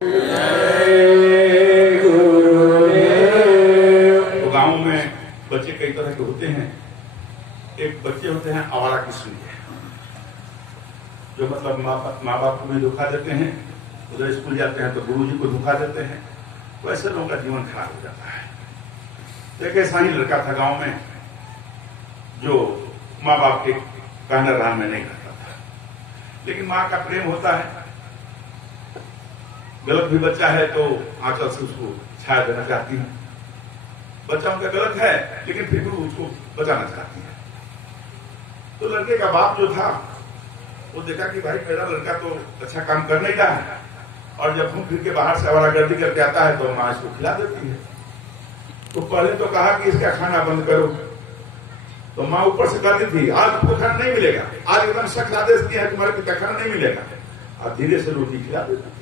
तो गाँव में बच्चे कई तरह के होते हैं। एक बच्चे होते हैं आवारा किस्म के, जो मतलब माँ बाप को भी धोखा देते हैं, उधर स्कूल जाते हैं तो गुरुजी को धोखा देते हैं, तो ऐसे लोगों का जीवन खराब हो जाता है। एक ऐसा ही लड़का था गांव में जो माँ बाप के कहने राह में नहीं करता था, लेकिन माँ का प्रेम होता है। गलत भी बच्चा है तो आंचल से उसको छाया देना चाहती है। बच्चा उनका गलत है लेकिन फिर भी उसको बचाना चाहती है। तो लड़के का बाप जो था वो देखा कि भाई मेरा लड़का तो अच्छा काम कर नहीं रहा है, और जब घूम फिर के बाहर से आवारागर्दी करके आता है तो माँ इसको खिला देती है। तो पहले तो कहा कि इसका खाना बंद करो, तो माँ ऊपर से कहती थी आज आपको खाना नहीं मिलेगा, आज एकदम सख्त आदेश दिया है तुम्हारे पिता खाना नहीं मिलेगा, और धीरे से रोटी खिला देती।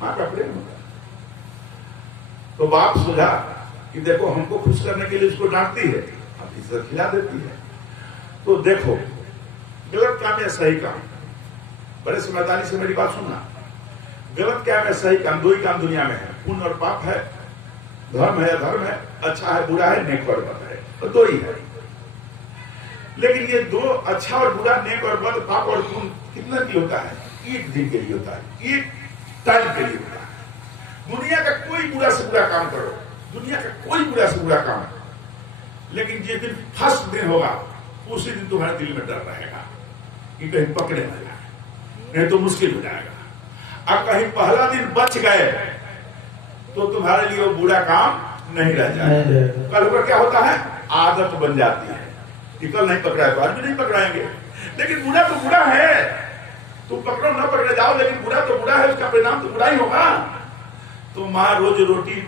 माँ का प्रेम होता। तो बाप सोचा कि देखो हमको खुश करने के लिए उसको डांटती है, अब इसे खिला देती है। तो देखो गलत काम या सही काम, बड़े समझदारी से मेरी बात सुनना। गलत क्या है सही काम, दो ही काम दुनिया में है, पुण्य और पाप है, धर्म है अधर्म है, अच्छा है बुरा है, नेक और बद है, तो दो ही है। लेकिन ये दो, अच्छा और बुरा, नेक और बद, पाप और पुण्य कितना भी होता है, एक दिन के लिए होता है, एक टाइम के लिए होता है। दुनिया का कोई बुरा से बुरा काम करो, दुनिया का कोई बुरा से बुरा काम, लेकिन जिस दिन फर्स्ट दिन होगा उसी दिन तुम्हारे दिल में डर रहेगा कि कहीं पकड़े न जाए, नहीं तो मुश्किल हो जाएगा। अब कहीं पहला दिन बच गए तो तुम्हारे लिए वो बुरा काम नहीं रह जाएगा। कल क्या होता है, आदत बन जाती है कि कल नहीं पकड़ाए तो आज भी नहीं पकड़ाएंगे। लेकिन बुरा तो बुरा है, तुम पकड़ो ना पकड़े जाओ, लेकिन बुरा तो बुरा है, उसका परिणाम तो बुरा ही होगा। तो माँ रोज रोटी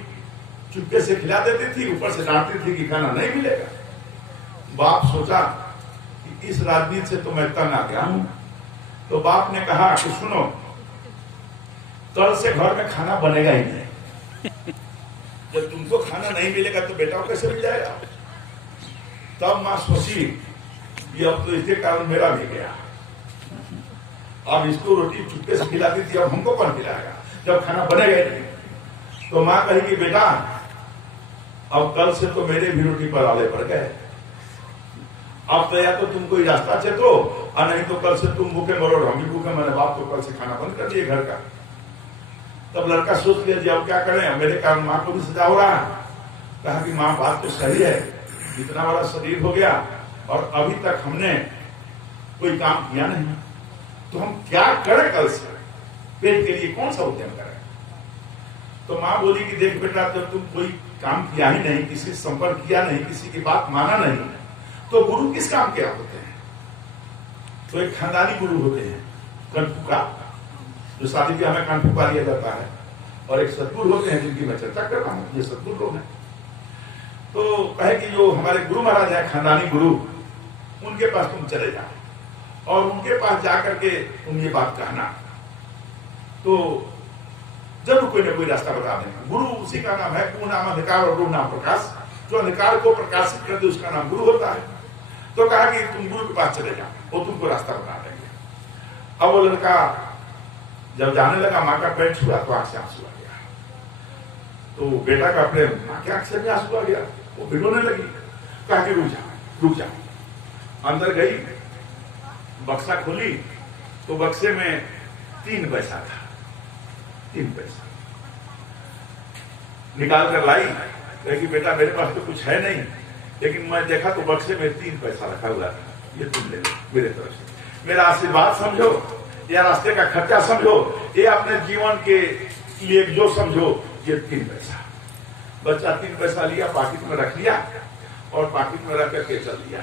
चुपके से खिला देती थी, ऊपर से डांटती थी कि खाना नहीं मिलेगा। बाप सोचा कि इस राजनीति से तो मैं तंग आ गया हूं। तो बाप ने कहा कि सुनो, कल से घर में खाना बनेगा ही नहीं। जब तुमको खाना नहीं मिलेगा तो बेटा को कैसे मिल जाएगा। तब माँ सोची कि अब तो इसके कारण मेरा भी गया, अब इसको रोटी चुपके से खिलाती थी, अब हमको कौन खिलाएगा जब खाना बनेगा नहीं। तो माँ कही कि बेटा अब कल से तो मेरे भी रोटी पर आले पड़ गए, अब तो या तो तुम कोई रास्ता चेतो, और नहीं तो कल से तुम भूखे मरो, हम भी भूखे मरे। बाप तो कल से खाना बंद कर दिए घर का। तब लड़का सोच लिया जी अब क्या करें, मेरे कारण माँ को भी सजा हो रहा है। कहा कि माँ बात तो सही है, इतना बड़ा शरीर हो गया और अभी तक हमने कोई काम किया नहीं, तो हम क्या करें, कल से पेट के लिए कौन सा उद्यम करें। तो माँ बोली कि देख बेटा, जब तुम कोई काम किया ही नहीं, किसी से संपर्क किया नहीं, किसी की बात माना नहीं, तो गुरु किस काम के होते हैं। तो एक खानदानी गुरु होते हैं कनफुका, जो शादी ब्याह में कनफुका लिया जाता है, और एक सदगुरु होते हैं जिनकी मैं चर्चा कर रहा हूँ, ये सदगुरु लोग हैं। तो कहे कि जो हमारे गुरु महाराज है खानदानी गुरु, उनके पास तुम चले जाओ और उनके पास जाकर के तुम ये बात कहना, तो जरूर कोई ना कोई रास्ता बता देगा। गुरु उसी का नाम है, गुरु नाम अंधकार और गुरु नाम प्रकाश, जो अंधकार को प्रकाशित कर दे उसका नाम गुरु होता है। तो कहा कि तुम गुरु के पास चले जाओ, वो तुमको रास्ता बता देंगे। अब वो लड़का जब जाने लगा, माँ का पेट छुआ तो आंख से आंसू आ गया। तो बेटा का प्रेम, माँ के आंख से भी आंसू आ गया, वो भिगोने लगी। कहा कि रुक जाओ। अंदर गई, बक्सा खोली तो बक्से में 3 पैसा था, 3 पैसा निकाल कर लाई। कही बेटा मेरे पास तो कुछ है नहीं, लेकिन मैं देखा तो बक्से में 3 पैसा रखा हुआ था, ये तुम ले लो मेरे तरफ से, मेरा आशीर्वाद समझो, या रास्ते का खर्चा समझो, ये अपने जीवन के लिए जो समझो, ये 3 पैसा। बच्चा 3 पैसा लिया, पॉकेट में रख लिया और पॉकेट में रख करके चल दिया,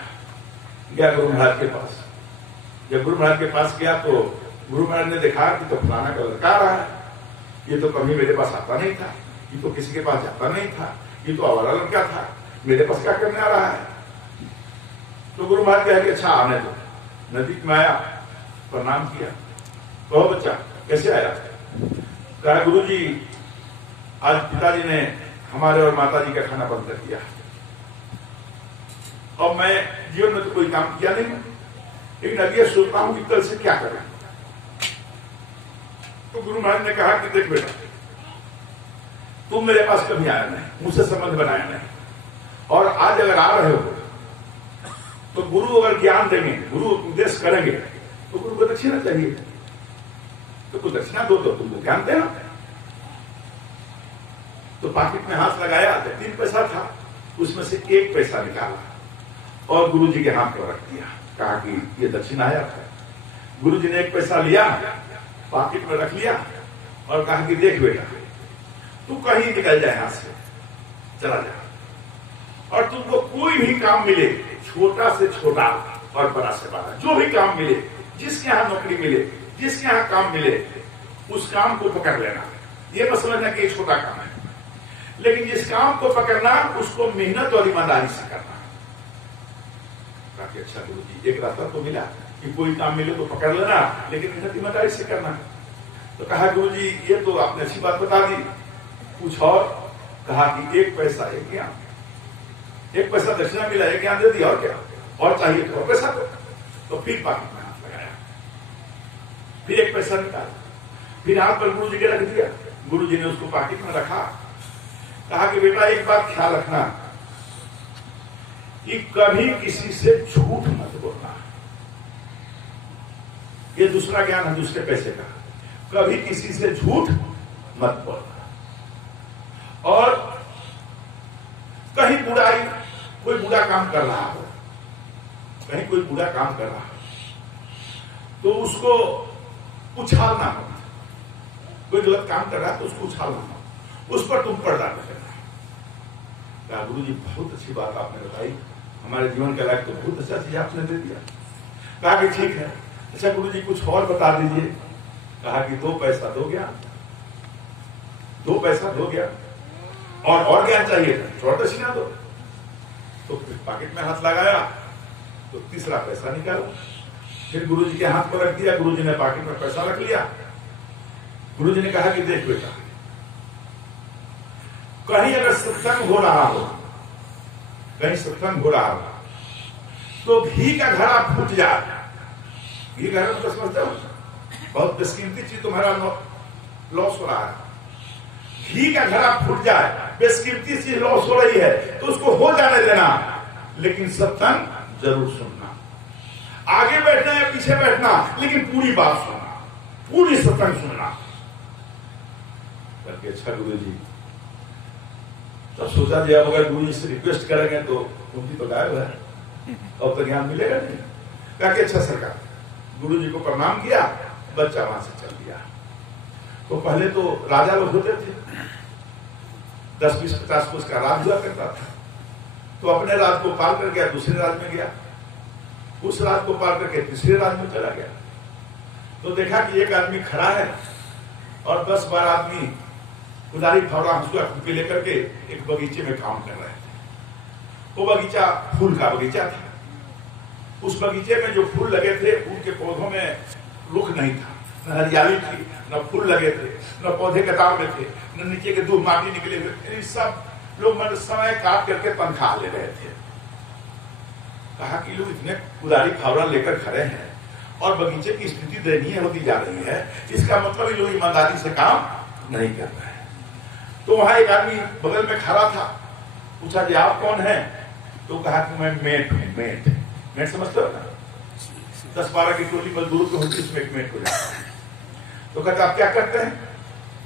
गया गुरु महाराज के पास। जब गुरु महाराज के पास गया तो गुरु महाराज ने देखा कि तो फलाना का लड़का आ रहा है, ये तो कभी मेरे पास आता नहीं था, ये तो किसी के पास जाता नहीं था, ये तो आवारा लड़का था, मेरे पास क्या करने आ रहा है। तो गुरु महाराज कहे कि अच्छा आने दो। नजदीक में आया, प्रणाम किया, कहो बच्चा कैसे आया। कहा गुरु जी आज पिताजी ने हमारे और माता जी का खाना बंद कर दिया, और मैं जीवन में तो कोई काम किया नहीं, लेकिन अब ये सोचता हूं कि कल से क्या करें। तो गुरु महाराज ने कहा कि देख बेटा, तुम मेरे पास कभी आया नहीं, मुझसे संबंध बनाया नहीं, और आज अगर आ रहे हो तो गुरु अगर ज्ञान देंगे, गुरु उपदेश करेंगे तो गुरु को दक्षिणा चाहिए, तो कुछ दक्षिणा दो तो तुमको ज्ञान देना। तो पॉकेट में हाथ लगाया तो 3 पैसा था, उसमें से 1 पैसा निकाला और गुरु जी के हाथ पर रख दिया, कहा कि ये दक्षिणा है आपका। गुरु जी ने 1 पैसा लिया, पॉकेट में रख लिया और कहा कि देख बेटा, तू कहीं निकल जाए यहां से, चला जा, और तुमको कोई भी काम मिले, छोटा से छोटा और बड़ा से बड़ा, जो भी काम मिले, जिसके यहां नौकरी मिले, जिसके यहां काम मिले, उस काम को पकड़ लेना। ये मत समझना कि ये छोटा काम है, लेकिन जिस काम को पकड़ना उसको मेहनत और ईमानदारी से करना। काफी अच्छा गुरु जी, एक रास्ता तो मिला कि कोई काम मिले तो पकड़ लेना, लेकिन मेहनत ईमानदारी से करना। तो कहा गुरु जी ये तो आपने अच्छी बात बता दी, कुछ और? कहा कि 1 पैसा 1 ज्ञान, 1 पैसा दक्षिणा मिला, 1 ज्ञान दे दिया, और क्या और चाहिए? तो पैसा तो फिर पॉकेट में हाथ लगाया, फिर 1 पैसा निकाला, फिर हाथ पर गुरु जी के रख दिया। गुरु जी ने उसको पॉकेट में रखा, कहा कि बेटा एक बात ख्याल रखना कि कभी किसी से झूठ मत बोलना। ये दूसरा ज्ञान है दूसरे पैसे का, कभी किसी से झूठ मत बोलना। और कहीं बुराई, कोई बुरा काम कर रहा हो, कहीं कोई बुरा काम कर रहा हो तो उसको उछालना हो, कोई गलत काम कर रहा है तो उसको उछालना हो, उस पर तुम पर्दा न करना। गुरु जी बहुत अच्छी बात आपने बताई, हमारे जीवन के लायक तो बहुत अच्छा चीज आपने दे दिया। कहा कि ठीक है, अच्छा गुरु जी कुछ और बता दीजिए। कहा कि 2 पैसा 2 ज्ञान, 2 पैसा 2 ज्ञान, और ज्ञान चाहिए था, और दक्षिणा दो। तो फिर पॉकेट में हाथ लगाया तो तीसरा पैसा निकाला, फिर गुरु जी के हाथ पर रख दिया। गुरु जी ने पॉकेट में पैसा रख लिया। गुरु जी ने कहा कि देख बेटा, कहीं अगर सत्संग हो रहा हो, कहीं सत्संग हो रहा हो तो घी का घड़ा फूट जाए, घी घड़ा तो समझते हो, बहुत बेशकीमती चीज तुम्हारा लॉस हो रहा है, घी का घड़ा फूट जाए, बेशकीमती चीज लॉस हो रही है तो उसको हो जाने देना, लेकिन सत्संग जरूर सुनना। आगे बैठना या पीछे बैठना, लेकिन पूरी बात सुनना, पूरी सत्संग सुनना। करके अच्छा गुरु जी, तब सोचा जी अब अगर गुरु जी से रिक्वेस्ट करेंगे तो कुंजी तो गायब है, अब तो ज्ञान मिलेगा नहीं। कहा कि अच्छा सरकार। गुरु जी को प्रणाम किया, बच्चा वहां से चल दिया। तो पहले तो राजा लोग होते थे, 10, 20, 50 को उसका राज हुआ करता था, तो अपने राज को पार कर गया, दूसरे राज में गया, उस राज को पार करके तीसरे राज में चला गया। तो देखा कि एक आदमी खड़ा है और 10-12 आदमी कुदारी फावड़ा हंसुआ खुरपी लेकर के एक बगीचे में काम कर रहे थे। वो बगीचा फूल का बगीचा था। उस बगीचे में जो फूल लगे थे, फूल के पौधों में रुख नहीं था, न हरियाली थी, न फूल लगे थे, न पौधे कतार में थे, न नीचे के दूर माटी निकले हुए, सब लोग मतलब समय काट करके तनख्वाह ले रहे थे। कहा कि लोग इतने कुदारी फावड़ा लेकर खड़े हैं और बगीचे की स्थिति दयनीय होती जा रही है, इसका मतलब लोग ईमानदारी से काम नहीं कर रहे हैं। तो वहां एक आदमी बगल में खड़ा था, पूछा कि आप कौन हैं? तो कहा कि मैं मेट हूं। मेट समझते हो ना, 10-12 की टोली मजदूर को होती, उसमें एक मेट हो जाता है। तो कहते आप क्या करते हैं?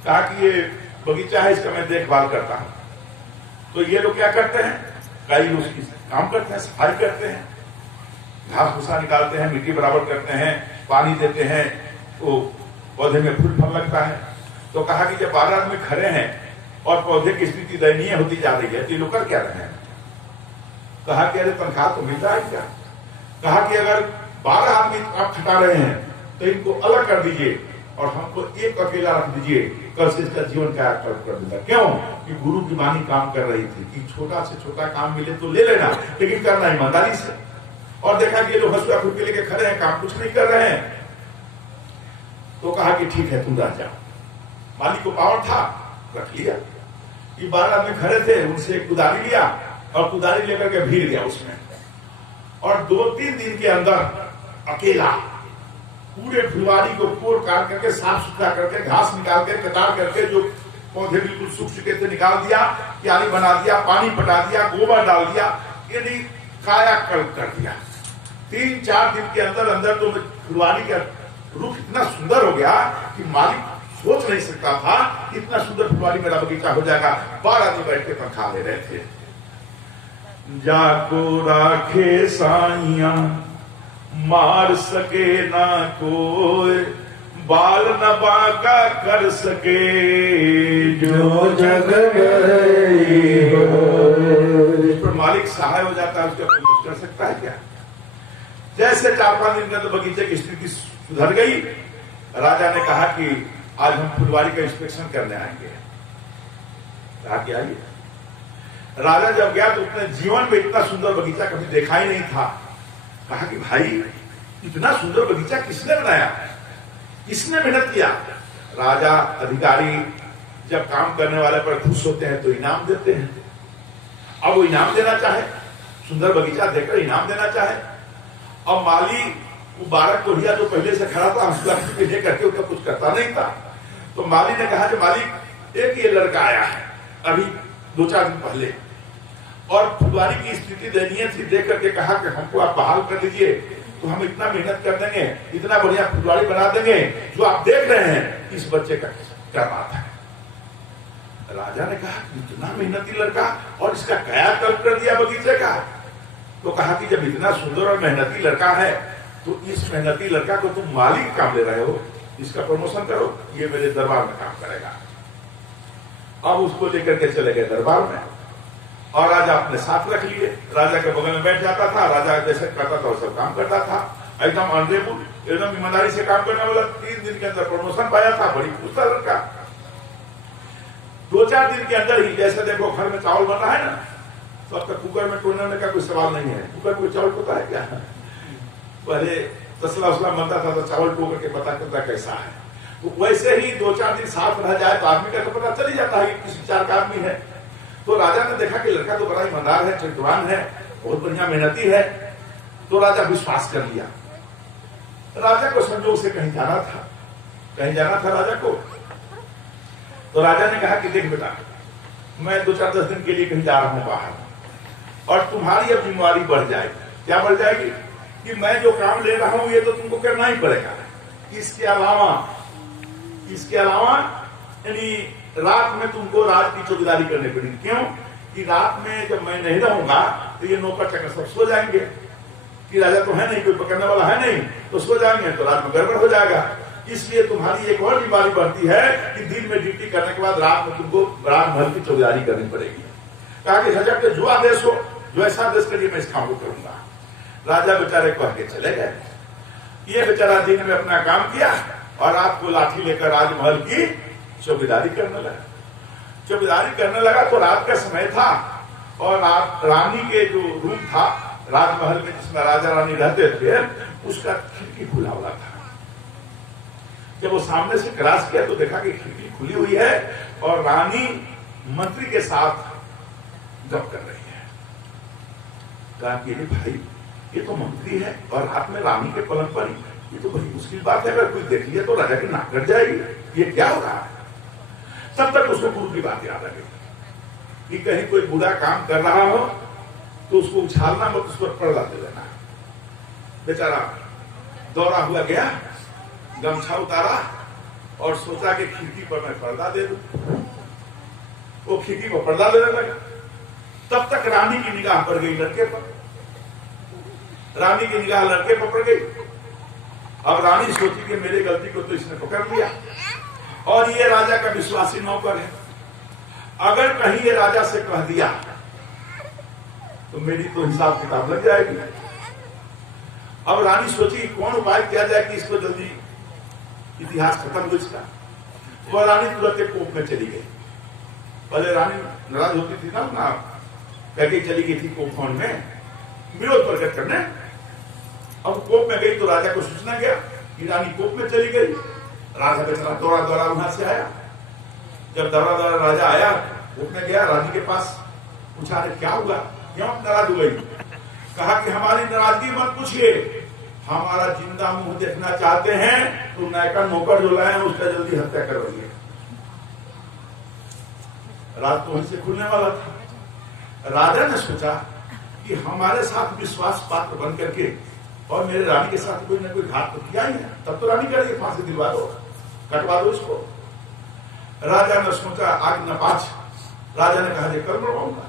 कहा कि ये बगीचा है, इसका मैं देखभाल करता हूं। तो ये लोग क्या करते हैं? कई उसकी काम करते हैं, सफाई करते हैं, घास भूसा निकालते हैं, मिट्टी बराबर करते हैं, पानी देते हैं, तो पौधे में फूल फल लगता है। तो कहा कि जब 12 आदमी खड़े हैं और पौधे की स्थिति दयनीय होती जा रही है तो ये लोग कर क्या रहे हैं? कहा कि अरे तनख्वाह तो मिलता है क्या? कहा कि अगर 12 आदमी आप खटा रहे हैं तो इनको अलग कर दीजिए और हमको एक अकेला रख दीजिए, कल से इसका जीवन क्या कर देगा। क्यों? कि गुरु की वाणी काम कर रही थी कि छोटा से छोटा काम मिले तो ले लेना, लेकिन करना ईमानदारी से। और देखा कि ये लोग हंसुआ खुरपी लेके खड़े हैं, काम कुछ नहीं कर रहे हैं। तो कहा कि ठीक है तुम रह जाओ। मालिक को पावर था, रख लिया। ये 12 आदमी खड़े थे, उनसे एक कुदारी लिया और कुदारी लेकर के भीड़ गया उसमें, और 2-3 दिन के अंदर अकेला पूरे फुलवारी को कोड़ काट करके साफ सुथरा करके घास निकाल के कतार करके जो पौधे बिल्कुल सूख चुके थे निकाल दिया, क्यारी बना दिया, पानी पटा दिया, गोबर डाल दिया, यानी कायाकल्प कर दिया। 3-4 दिन के अंदर अंदर तो फुलवारी का रुख इतना सुंदर हो गया कि मालिक सोच नहीं सकता था इतना सुंदर फुलवारी मेरा बगीचा हो जाएगा। 12 दिन बैठ के पंखा ले रहे थे। जाको राखे साइया मार सके ना कोई, बाल न बाका कर सके जो जग गई हो। इस पर मालिक सहाय हो जाता है, उसका कोई कुछ कर सकता है क्या? जैसे 4-5 दिन के अंदर बगीचे की स्थिति सुधर गई। राजा ने कहा कि आज हम फुलवारी का इंस्पेक्शन करने आएंगे। कहा कि आइए। राजा जब गया तो अपने जीवन में इतना सुंदर बगीचा कभी देखा ही नहीं था। कहा कि भाई इतना सुंदर बगीचा किसने बनाया, किसने मेहनत किया? राजा अधिकारी जब काम करने वाले पर खुश होते हैं तो इनाम देते हैं। अब वो इनाम देना चाहे, सुंदर बगीचा देखकर इनाम देना चाहे। अब माली वो 12 कोढ़िया जो पहले से खड़ा था उसको लेकर के उसका कुछ करता नहीं था। तो माली ने कहा कि मालिक एक ये लड़का आया है अभी 2-4 दिन पहले और फुलवारी की स्थिति दयनीय थी, देख करके कहा कि हमको आप बहाल कर लीजिए तो हम इतना मेहनत कर देंगे, इतना बढ़िया फुलवारी बना देंगे। जो आप देख रहे हैं इस बच्चे का क्या बात है? राजा ने कहा इतना मेहनती लड़का और इसका कायाकल्प कर दिया बगीचे का। तो कहा कि जब इतना सुंदर और मेहनती लड़का है तो इस मेहनती लड़का को तुम माली का काम ले रहे हो, इसका प्रमोशन करो, ये मेरे दरबार में काम करेगा। अब उसको लेकर के चले गए दरबार में और राजा अपने साथ रख लिए। राजा के बगल में बैठ जाता था, राजा जैसे करता था वो सब काम करता था, एकदम ऑनरेबल, एकदम ईमानदारी से काम करने वाला। 3 दिन के अंदर प्रमोशन पाया था, बड़ी खुश था लड़का। 2-4 दिन के अंदर ही जैसे देखो घर में चावल बन रहा है ना, तो अब तक कुकर में टोने का कोई सवाल नहीं है। कुकर में चावल पता है क्या? पहले तसला उसला बनता था तो चावल टो करके पता करता कैसा है। तो वैसे ही 2-4 दिन साथ रह जाए तो आदमी का तो पता चल ही जाता है किसी विचार का आदमी है। तो राजा ने देखा कि लड़का तो बड़ा ईमानदार है, चरित्रवान है, बहुत बढ़िया मेहनती है। तो राजा विश्वास कर लिया। राजा को संजोग से कहीं जाना था राजा को। तो राजा ने कहा कि देख बेटा, मैं 2-4-10 दिन के लिए कहीं जा रहा हूं बाहर और तुम्हारी अब जिम्मेवारी बढ़ जाएगी। क्या बढ़ जाएगी? कि मैं जो काम ले रहा हूं ये तो तुमको करना ही पड़ेगा। इसके अलावा यानी रात में तुमको रात की चौकीदारी करनी पड़ेगी। क्यों? कि रात में जब मैं नहीं रहूंगा तो ये नौकर चाकर सब सो जाएंगे कि राजा तो है नहीं, कोई पकड़ने वाला है नहीं, तो सो जाएंगे तो रात में गड़बड़ हो जाएगा। इसलिए तुम्हारी एक और जिम्मेदारी बढ़ती है कि दिन में ड्यूटी करने के बाद रात में तुमको रात भर की चौकीदारी करनी पड़ेगी। कहा कि हजर जो आदेश हो, जो ऐसा आदेश करिए मैं इस काम को करूंगा। राजा बेचारे कह के चले गए। ये बेचारा दिन में अपना काम किया और रात को लाठी लेकर राजमहल की चौकीदारी करने लगा। तो रात का समय था और रानी के जो रूम था राजमहल में जिसमें राजा रानी रहते थे उसका खिड़की खुला हुआ था। जब वो सामने से क्रॉस किया तो देखा कि खिड़की खुली हुई है और रानी मंत्री के साथ गप कर रही है। कहा कि भाई ये तो मंत्री है और रात में रानी के पलंग पर, ये तो बड़ी मुश्किल बात है, अगर कोई देख लिया तो राजा की नाक कट जाएगी, ये क्या हो रहा है? तब तक उसको गुरु की बात याद आ गई कि कहीं कोई बुरा काम कर रहा हो तो उसको उछालना मत, उस पर पर्दा दे देना। बेचारा दौड़ा हुआ गया, गमछा उतारा और सोचा कि खिड़की पर मैं पर्दा दे दूं। वो खिड़की पर पर्दा देने लगा। तब तक रानी की निगाह पड़ गई लड़के पर। रानी की निगाह लड़के पर पड़ गई। अब रानी सोची कि मेरी गलती को तो इसने पकड़ लिया और ये राजा का विश्वासी नौकर है, अगर कहीं ये राजा से कह दिया तो मेरी तो हिसाब किताब लग जाएगी। अब रानी सोची कौन उपाय किया जाए कि इसको जल्दी इतिहास खत्म हो इसका। वह रानी तुरंत कोप में चली गई। पहले रानी नाराज होती थी ना करके चली गई थी कोप भवन में विरोध प्रकट करने। अब कोप में गई तो राजा को सूचना गया कि रानी कोप में चली गई। राजा बेचारा दौड़ा वहां से आया। जब दौड़ा राजा आया, कोप में गया, रानी के पास पूछा, अरे क्या हुआ, क्यों नाराज हो गई? कहा कि हमारी नाराजगी मत पूछिए, हमारा जिंदा मुंह देखना चाहते हैं तो नयका नौकर जो लाए हैं उसका जल्दी हत्या करवाइए। रात तो वहीं से खुलने वाला था। राजा ने सोचा कि हमारे साथ विश्वास पात्र बन करके और मेरे रानी के साथ कोई ना कोई घात तो किया ही है, तब तो रानी करेगी फांसी दिलवा दो, कटवा दो इसको। राजा ने सोचा आग न पाछ, राजा ने कहा कल मरवाऊंगा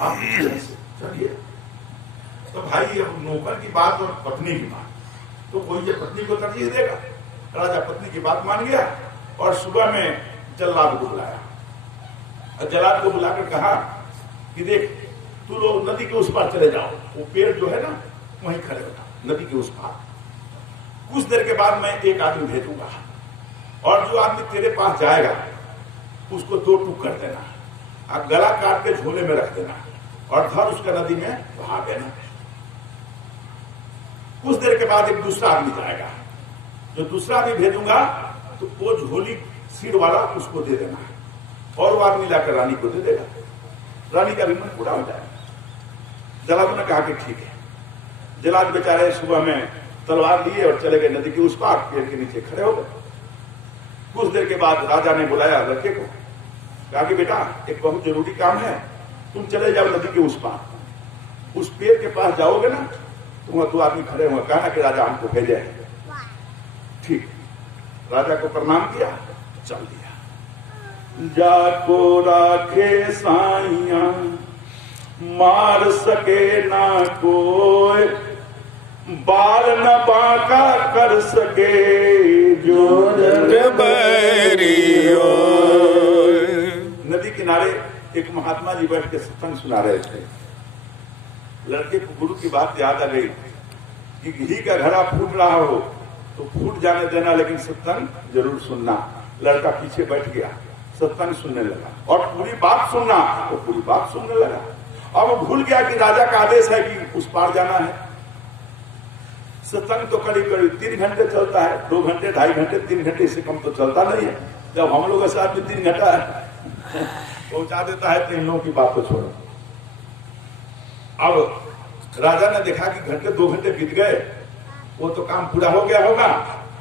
आप चलिए। तो भाई अब नौकर की बात और पत्नी की बात, तो कोई ये पत्नी को तरजीह देगा। राजा पत्नी की बात मान गया और सुबह में जल्लाद को बुलाया और जल्लाद को बुलाकर कहा कि देख तू लोग नदी के उस पार चले जाओ, वो पेड़ जो है ना वहीं खड़े होगा नदी के उस पार। कुछ देर के बाद मैं एक आदमी भेजूंगा और जो आदमी तेरे पास जाएगा उसको 2 टूक कर देना, आप गला काट के झोले में रख देना और धर उसका नदी में बहा देना। कुछ देर के बाद एक दूसरा आदमी जाएगा, जो दूसरा आदमी भेजूंगा तो वो झोली सीड वाला उसको दे देना और वो आदमी लाकर रानी को दे देगा, रानी का भी मन पूरा हो जाएगा। जलाद ने कहा कि ठीक है। जलाद बेचारे सुबह में तलवार लिए और चले गए नदी के उस पार, पेड़ के नीचे खड़े हो गए। कुछ देर के बाद राजा ने बुलाया लड़के को, कहा कि बेटा एक बहुत जरूरी काम है, तुम चले जाओ नदी के उस पार, उस पेड़ के पास जाओगे ना तो वहां 2 आदमी खड़े हुए, कहा कि राजा हमको भेजे हैं। ठीक, राजा को प्रणाम किया, चल दिया। जाको राखे साइया मार सके ना कोई, बाल न बांका कर सके जो बैरियो। नदी किनारे एक महात्मा जी बैठ के सत्संग सुना रहे थे। लड़के को गुरु की बात याद आ गई कि घी का घड़ा फूट रहा हो तो फूट जाने देना, लेकिन सत्संग जरूर सुनना। लड़का पीछे बैठ गया, सत्संग सुनने लगा और पूरी बात सुनना, तो पूरी बात सुनने लगा। अब वो भूल गया कि राजा का आदेश है कि उस पार जाना है। सत्संग तो करीब करीब 3 घंटे चलता है, 2 घंटे 2.5 घंटे 3 घंटे से कम तो चलता नहीं है। जब हम लोग के साथ में 3 घंटा पहुंचा देता है तो इन लोगों की बात तो छोड़ो। अब राजा ने देखा कि घंटे 2 घंटे बीत गए, वो तो काम पूरा हो गया होगा,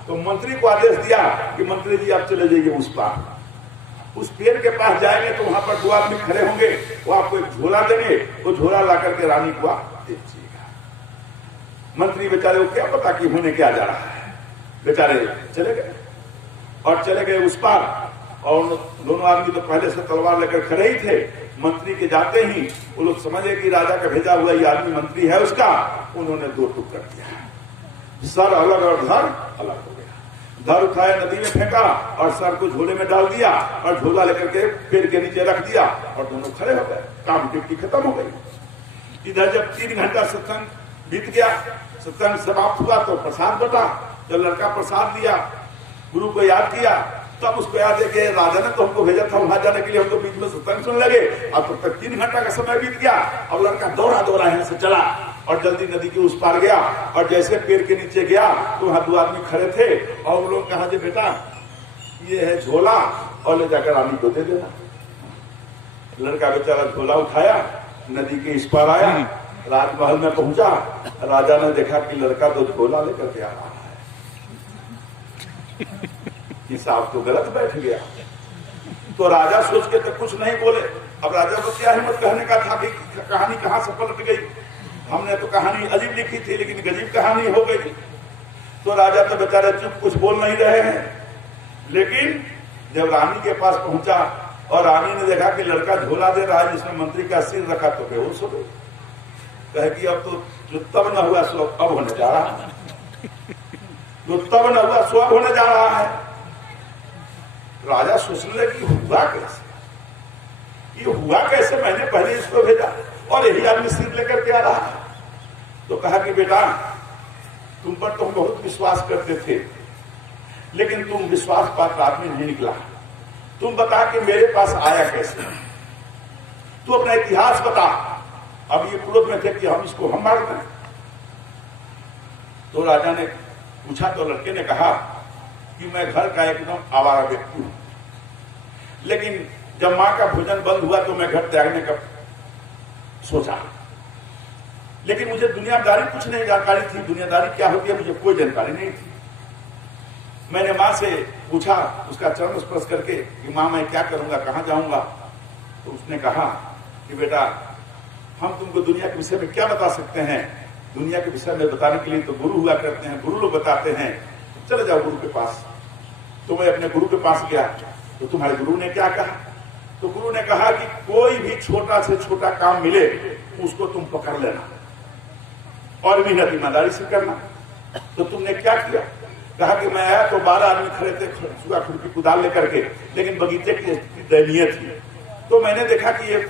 तो मंत्री को आदेश दिया कि मंत्री जी आप चले जाइए उस पार। उस पेड़ के पास जाएंगे तो वहां पर 2 आदमी खड़े होंगे, वो आपको एक झोला देंगे, वो झोला ला करके रानी को आप दे दीजिएगा। मंत्री बेचारे को क्या पता कि होने क्या जा रहा है, बेचारे चले गए और चले गए उस पार। और दोनों आदमी तो पहले से तलवार लेकर खड़े ही थे। मंत्री के जाते ही वो लोग समझे कि राजा का भेजा हुआ ये आदमी मंत्री है उसका, उन्होंने 2 टुक कर दिया, सर अलग और धर अलग हो गया। धर उठाया नदी में फेंका और सर को झोले में डाल दिया और झोला लेकर के पेड़ के नीचे रख दिया और दोनों खड़े हो गए। काम ड्यूटी खत्म हो गई। इधर जब 3 घंटा सत्संग बीत गया, सत्संग समाप्त हुआ तो प्रसाद बटा। जब लड़का प्रसाद लिया, गुरु को याद किया, तब उसको याद है कि राजा ने तो हमको भेजा था वहां जाने के लिए, हम तो बीच में सत्संग सुन लगे। अब तब तक 3 घंटा का समय बीत गया। अब लड़का दौड़ा दौड़ा यहाँ से चला और जल्दी नदी के उस पार गया और जैसे पेड़ के नीचे गया तो वहां 2 आदमी खड़े थे और वो लोग कहा, बेटा ये है झोला और ले जाकर रानी को दे देना। लड़का बेचारा झोला उठाया, नदी के इस पार आया, राजमहल में पहुंचा। राजा ने देखा कि लड़का तो झोला लेकर के आ रहा है, हिसाब तो गलत बैठ गया। तो राजा सोच के तो कुछ नहीं बोले। अब राजा को क्या हिम्मत कहने का था कि कहानी कहां से पलट गई। हमने तो कहानी अजीब लिखी थी लेकिन गजीब कहानी हो गई। तो राजा तो बेचारे चुप, कुछ बोल नहीं रहे हैं। लेकिन जब रानी के पास पहुंचा और रानी ने देखा कि लड़का झोला दे रहा है जिसमें मंत्री का सिर रखा, तो बेहोश हो गई। कहे कि अब तो जो तब न हुआ सो अब होने जा रहा है, जो तब न हुआ सो अब होने जा रहा है। राजा सोचने लगे हुआ कैसे, ये हुआ कैसे, मैंने पहले इसको भेजा और यही आदमी सिर लेकर के आ रहा है। तो कहा कि बेटा तुम पर तो हम बहुत विश्वास करते थे, लेकिन तुम विश्वास पात्र आदमी नहीं निकला। तुम बता कि मेरे पास आया कैसे, तू अपना इतिहास बता। अब ये क्रोध में थे कि हम इसको हम मार दें। तो राजा ने पूछा तो लड़के ने कहा कि मैं घर का एकदम आवारा व्यक्ति हूं, लेकिन जब मां का भोजन बंद हुआ तो मैं घर त्यागने का सोचा। लेकिन मुझे दुनियादारी कुछ नहीं जानकारी थी, दुनियादारी क्या होती है मुझे कोई जानकारी नहीं थी। मैंने माँ से पूछा, उसका चरण स्पर्श करके कि माँ मैं क्या करूंगा, कहाँ जाऊंगा। तो उसने कहा कि बेटा हम तुमको दुनिया के विषय में क्या बता सकते हैं, दुनिया के विषय में बताने के लिए तो गुरु हुआ करते हैं, गुरु लोग बताते हैं, चले जाओ गुरु के पास। तो मैं अपने गुरु के पास गया। तो तुम्हारे गुरु ने क्या कहा? तो गुरु ने कहा कि कोई भी छोटा से छोटा काम मिले उसको तुम पकड़ लेना और मेहनत ईमानदारी से करना। तो तुमने क्या किया? कहा कि मैं आया तो 12 आदमी खड़े थे सुगा खुरपी कुदाल लेकर के, लेकिन बगीचे की दयनीय थी। तो मैंने देखा कि ये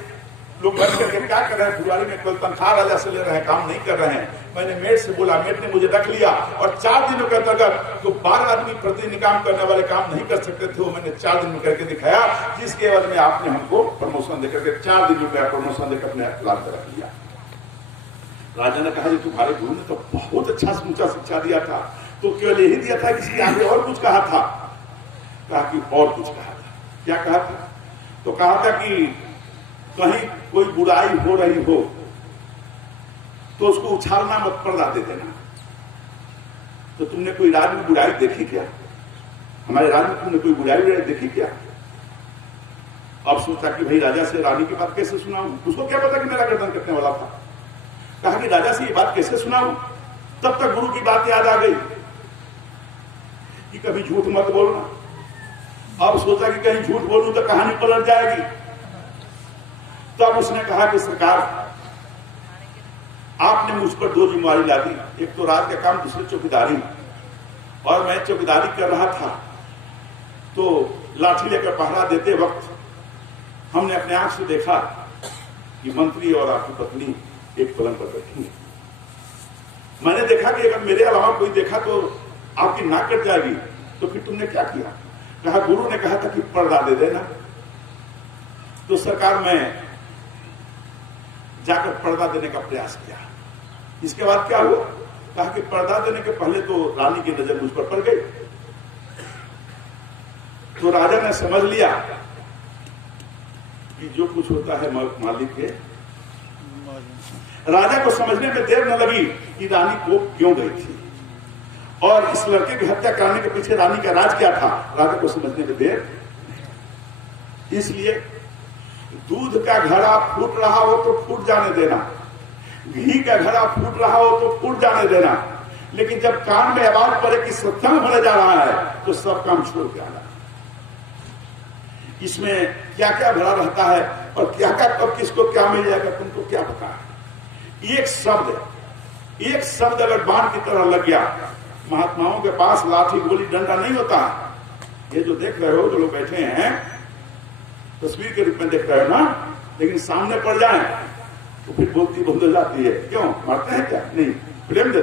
लोग बैठ करके क्या कर रहे हैं, फुलवारी में कल तनख्वाह राजा से ले रहे हैं, काम नहीं कर रहे हैं। मैंने मेट से बोला, मेट ने मुझे रख लिया और 4 दिनों के अंतर्गत जो 12 आदमी प्रतिदिन काम करने वाले काम नहीं कर सकते थे वो मैंने 4 दिन में करके दिखाया, जिसके एवज में आपने हमको प्रमोशन देकर के 4 दिन में प्रमोशन देकर अपने लाभ रख लिया। राजा ने कहा तुम्हारे गुरु ने तो बहुत अच्छा ऊंचा शिक्षा दिया था, तो केवल यही दिया था, किसी आगे और कुछ कहा था? कहा कि और कुछ कहा था। क्या कहा था? तो कहा था कि कहीं कोई बुराई हो रही हो तो उसको उछालना मत, पर्दा दे देना। तो तुमने कोई राज्य में बुराई देखी क्या? हमारे राज्य में तुमने कोई बुराई देखी क्या? अब सोचा कि भाई राजा से रानी की बात कैसे सुनाऊं, उसको क्या पता कि मेरा गर्दन कटने वाला था। कहा कि राजा से ये बात कैसे सुनाऊं? तब तक गुरु की बात याद आ गई कि कभी झूठ मत बोलना। अब सोचा कि कहीं झूठ बोलूं तो कहानी पलट जाएगी। तब उसने कहा कि सरकार आपने मुझ पर 2 जिम्मेवारी ला दी, एक तो रात का काम, दूसरी चौकीदारी। और मैं चौकीदारी कर रहा था तो लाठी लेकर पहरा देते वक्त हमने अपने आंख से देखा कि मंत्री और आपकी पत्नी एक पलंग पर बैठी है। मैंने देखा कि अगर मेरे अलावा कोई देखा तो आपकी नाक कट जाएगी। तो फिर तुमने क्या किया? कहा गुरु ने कहा था कि पर्दा दे देना। तो सरकार में जाकर पर्दा देने का प्रयास किया। इसके बाद क्या हुआ? कहा कि पर्दा देने के पहले तो रानी की नजर मुझ पर पड़ गई। तो राजा ने समझ लिया कि जो कुछ होता है मालिक के। राजा को समझने में देर न लगी कि रानी को क्यों गई थी और इस लड़के की हत्या करने के पीछे रानी का राज क्या था। राजा को समझने में देर, इसलिए दूध का घड़ा फूट रहा हो तो फूट जाने देना, घी का घड़ा फूट रहा हो तो फूट जाने देना, लेकिन जब कान में आवाज पड़े कि सत्संग होने जा रहा है तो सब काम छोड़ के आना। इसमें क्या क्या भरा रहता है और क्या क्या कब किसको क्या मिल जाएगा तुमको क्या पता है। एक शब्द अगर बाण की तरह लग गया। महात्माओं के पास लाठी गोली डंडा नहीं होता। ये जो देख रहे हो, जो लोग बैठे हैं तस्वीर के रूप में देख रहे हो ना, लेकिन सामने पड़ जाए तो फिर बोलती बंद हो जाती है। क्यों मारते हैं क्या? नहीं, प्रेम देते